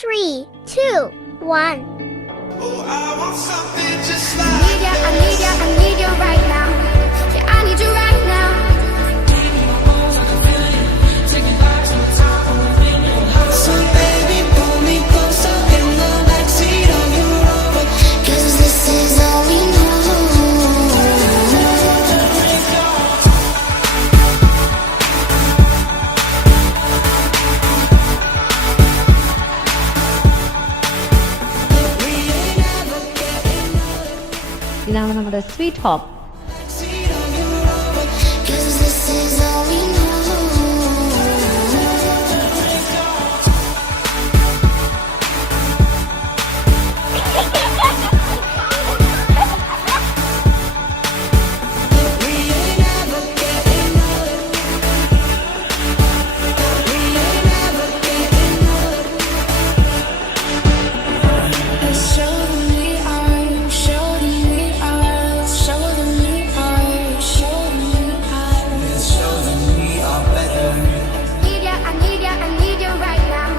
3, 2, 1. Oh, I want something just like I need you right now. Yeah, I need you right now. So baby, pull me closer in the backseat of your Rover, 'cause this is all we know. ഇതാണ് നമ്മുടെ sweet hope. Backseat of your Rover, 'cause this is all we know. I need you right now.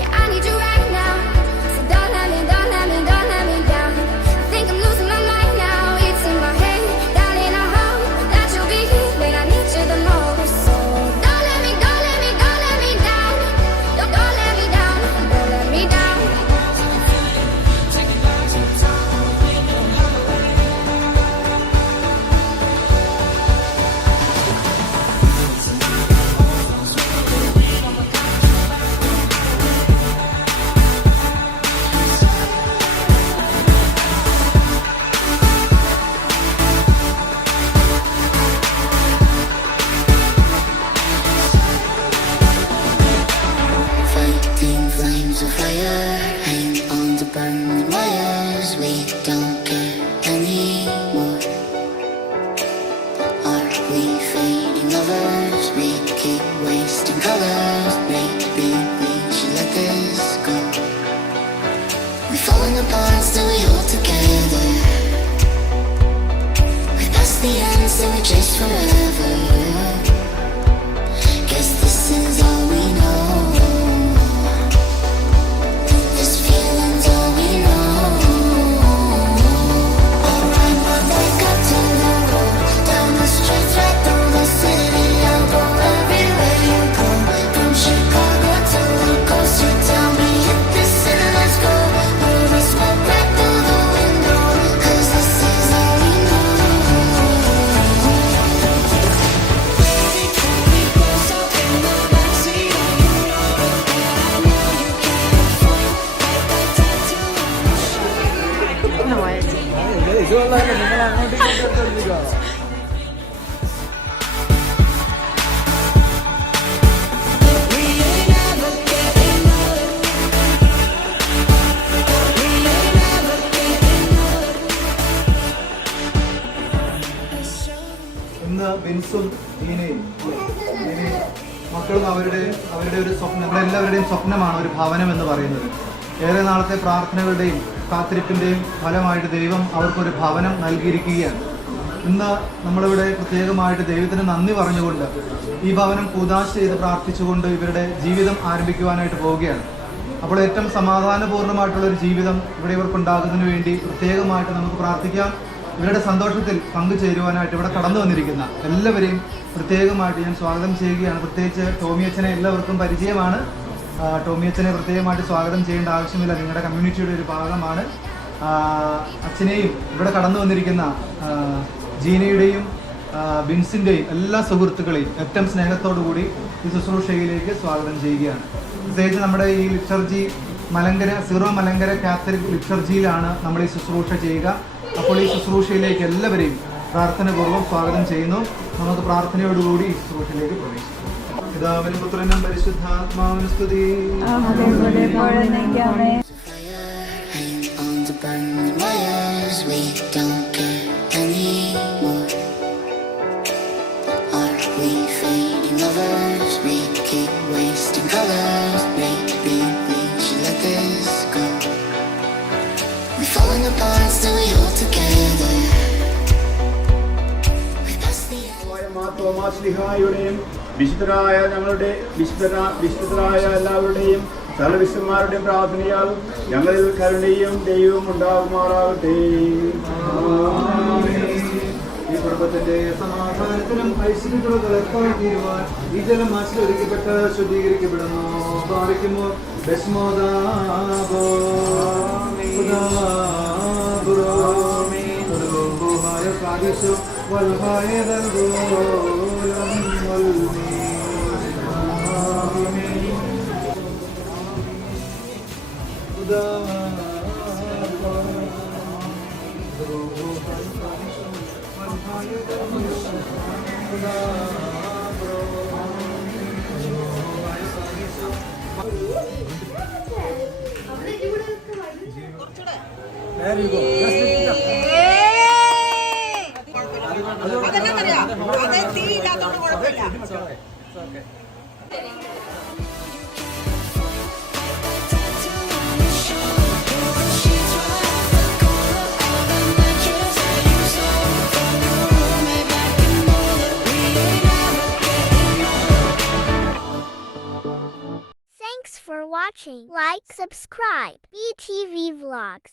Yeah, I need you right now. So don't let me down. I think I'm losing my mind now. It's in my head, darling. I hope that you'll be here when I need you the most. So don't let me down. Don't let me down. Don't let me down. Fighting flames of fire, hang on to burning wires. We don't care anymore. Are we fading lovers? We keep wasting colors. Maybe we should let this go. We're falling apart, still we hold together. We passed the end, so we chase forever. Guess this is all we know. This feeling's all we know. Alright, we'll wake up to the road, down the streets, right through the city. I'll go everywhere you go, from Chicago to the coast. You tell me hit this and let's go. We'll be smoke right through the window, 'cause this is all we know. Baby, pull me closer in the backseat of your Rover, but I know you can't afford that tattoo on my shoulder. We ain't never getting old. We ain't never getting old. ഇന്ന് ബിൻസും ജീനയും മക്കളും അവരുടെ ഒരു സ്വപ്നം, നമ്മളെല്ലാവരുടെയും സ്വപ്നമാണ് ഒരു ഭവനം എന്ന് പറയുന്നത്. ഏറെ നാളത്തെ പ്രാർത്ഥനകളുടെയും കാത്തിരിപ്പിൻ്റെയും ഫലമായിട്ട് ദൈവം അവർക്കൊരു ഭവനം നൽകിയിരിക്കുകയാണ്. ഇന്ന് നമ്മളിവിടെ പ്രത്യേകമായിട്ട് ദൈവത്തിന് നന്ദി പറഞ്ഞുകൊണ്ട് ഈ ഭവനം കൂദാശ ചെയ്ത് പ്രാർത്ഥിച്ചുകൊണ്ട് ഇവരുടെ ജീവിതം ആരംഭിക്കുവാനായിട്ട് പോവുകയാണ്. അപ്പോൾ ഏറ്റവും സമാധാനപൂർണ്ണമായിട്ടുള്ളൊരു ജീവിതം ഇവിടെ ഇവർക്കുണ്ടാകുന്നതിന് വേണ്ടി പ്രത്യേകമായിട്ട് നമുക്ക് പ്രാർത്ഥിക്കാം. ഇവരുടെ സന്തോഷത്തിൽ പങ്കുചേരുവാനായിട്ട് ഇവിടെ കടന്നു വന്നിരിക്കുന്ന എല്ലാവരെയും പ്രത്യേകമായിട്ട് ഞാൻ സ്വാഗതം ചെയ്യുകയാണ്. പ്രത്യേകിച്ച് ടോമി അച്ഛനെ എല്ലാവർക്കും പരിചയമാണ്. ടോമി അച്ഛനെ പ്രത്യേകമായിട്ട് സ്വാഗതം ചെയ്യേണ്ട ആവശ്യമില്ല, നിങ്ങളുടെ കമ്മ്യൂണിറ്റിയുടെ ഒരു ഭാഗമാണ്. അച്ഛനെയും ഇവിടെ കടന്നു വന്നിരിക്കുന്ന ജീനയുടെയും ബിൻസിൻ്റെയും എല്ലാ സുഹൃത്തുക്കളെയും ഏറ്റവും സ്നേഹത്തോടു കൂടി ഈ ശുശ്രൂഷയിലേക്ക് സ്വാഗതം ചെയ്യുകയാണ്. പ്രത്യേകിച്ച് നമ്മുടെ ഈ ലിറ്റർജി സീറോ മലങ്കര കാത്തലിക് ലിറ്റർജിയിലാണ് നമ്മൾ ഈ ശുശ്രൂഷ ചെയ്യുക. അപ്പോൾ ഈ ശുശ്രൂഷയിലേക്ക് എല്ലാവരെയും പ്രാർത്ഥനാപൂർവ്വം സ്വാഗതം ചെയ്യുന്നു. നമുക്ക് പ്രാർത്ഥനയോടുകൂടി ഈ ശുശ്രൂഷയിലേക്ക് പ്രവേശിക്കാം. പിതാവിനും പുത്രനും പരിശുദ്ധാത്മാവിനും സ്തുതി. Hang on to burning wires. We don't care anymore. Are we fading lovers? We keep wasting colors. Maybe we should let this go. We're falling apart, still we hold together. We passed the end. തോമാശ്ലീഹായുടെയും വിശുദ്ധരായ ഞങ്ങളുടെ വിശുദ്ധരായ എല്ലാവരുടെയും സർവ്വവിശുദ്ധന്മാരുടെയും പ്രാർത്ഥനയാൽ ഞങ്ങളിൽ കരുണയും ദൈവവും ഉണ്ടാകുമാറാകട്ടെ. ഈ കുടുംബത്തിന്റെ സമാധാനത്തിനും ഐശ്വര്യത്തിലുള്ള തീരുവാൻ ഈ ജലം ആശ്രയിക്കപ്പെട്ട് ശുദ്ധീകരിക്കപ്പെടുന്നു. ഭാവിക്കുമോ Thanks for watching. Like, subscribe. BTV Vlogs.